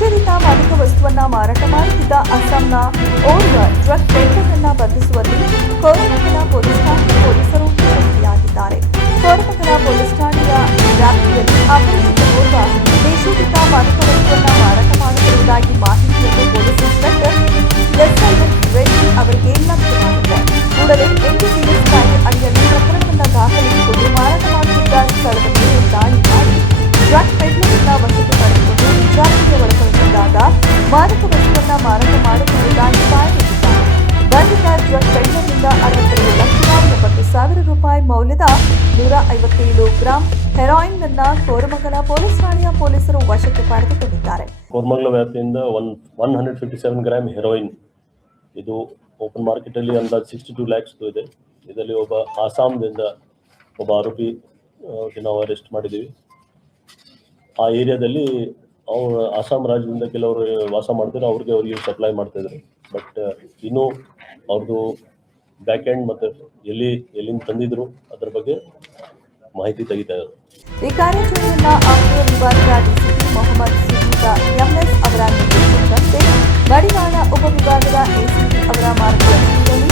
ನಿಷೇಧಿತ ಮಾದಕ ವಸ್ತುವನ್ನ ಮಾರಾಟ ಮಾಡುತ್ತಿದ್ದ ಅಸ್ಸಾಂನ ಓರ್ವ ಡ್ರಗ್ ಪೆಡ್ಲರ್ ಅನ್ನ ಬಂಧಿಸುವಲ್ಲಿ ಕೋರಮಂಗಲ ಪೊಲೀಸ್ ಠಾಣೆ ಪೊಲೀಸರು ಯಶಸ್ವಿಯಾಗಿದ್ದಾರೆ. ಕೋರಮಂಗಲ ಪೊಲೀಸ್ ಠಾಣೆಯ ವ್ಯಾಪ್ತಿಯಲ್ಲಿ ಅಪರಿಚಿತ ಓರ್ವ ನಿಷೇಧಿತ ಮಾದಕ ವಸ್ತುವನ್ನ ಮಾರಾಟ ಮಾಡುತ್ತಿರುವುದಾಗಿ ಮಾಹಿತಿಯನ್ನು ಪೊಲೀಸ್ ಇನ್ಸ್ಪೆಕ್ಟರ್ ರೆಡ್ಡಿ ಅವರಿಗೆ ಲಭ್ಯವಾಗಿದೆ. ಕೂಡಲೇ NDPS ಕಾಯ್ದೆ ಅಡಿಯಲ್ಲಿ ಪ್ರಕರಣವನ್ನು ದಾಖಲಿಸಿಕೊಂಡು ಮಾರಾಟ ಮಾಡುತ್ತಿದ್ದ ಸ್ಥಳದ ಮೇಲೆ ದಾಳಿ ಮಾಡಿ ಡ್ರಗ್ ಪೆಡ್ಲರ್ ಅನ್ನ ವಶಕ್ಕೆ ಪಡೆದುಕೊಂಡು ವಿಚಾರಣೆಗೆ ಒಳಪಡಿಸಿದಾಗ ಮಾದಕ ವಸ್ತುವನ್ನ ಮಾರಾಟ ಮಾಡುತ್ತಿರುವುದಾಗಿ ಬಾಯ್ಬಿಟ್ಟಿದ್ದಾರೆ. ಬಂಧಿತ ಡ್ರಗ್ ಪೆಡ್ಲರ್ನಿಂದ 62,70,000 ರೂಪಾಯಿ ಮೌಲ್ಯದ 157 ಗ್ರಾಂ ಹೆರಾಯಿನ್ ಅನ್ನ ಕೋರಮಂಗಲ ಪೊಲೀಸ್ ಠಾಣೆಯ ಪೊಲೀಸರು ವಶಕ್ಕೆ ಪಡೆದುಕೊಂಡಿದ್ದಾರೆ. ಕೋರಮಂಗಲ ವ್ಯಾಪ್ತಿಯಿಂದ 157 ಗ್ರಾಂ ಹೆರೋಯಿನ್ ಇದು ಓಪನ್ ಮಾರ್ಕೆಟ್ ಅಲ್ಲಿ ಅಂದಾಜು 62 lakhs ಇದೆ. ಇದರಲ್ಲಿ ಒಬ್ಬ ಆಸಾಂದಿಂದ ಒಬ್ಬ ಆರೋಪಿ ನಾವು ಅರೆಸ್ಟ್ ಮಾಡಿದ್ದೀವಿ. ಆ ಏರಿಯಾದಲ್ಲಿ ಅವರು ಆಸಾಂ ರಾಜ್ಯದಿಂದ ಕೆಲವರು ವಾಸ ಮಾಡ್ತಾರೆ, ಅವ್ರಿಗೆ ಸಪ್ಲೈ ಮಾಡ್ತಾ ಇದ್ರು. ಬಟ್ ಇನ್ನೂ ಅವ್ರದ್ದು ಬ್ಯಾಕ್ ಎಂಡ್ ಮತ್ತೆ ಎಲ್ಲಿಂದ ತಂದಿದ್ರು ಅದ್ರ ಬಗ್ಗೆ ಮಾಹಿತಿ ತೆಗಿತಾ ಇದ್ದಾರೆ. ಈ ಕಾರ್ಯಾಚರಣೆಯನ್ನ ಆರ್ಟಿಒ ವಿಭಾಗದ ಡಿಸಿಪಿ ಮೊಹಮ್ಮದ್ ಸಿದ್ದೀಕ MS ಅವರ ನಿರ್ದೇಶನದಂತೆ ಮಡಿವಾಳ ಉಪವಿಭಾಗದ ACP ಅವರ ಮಾರ್ಗದರ್ಶನದಲ್ಲಿ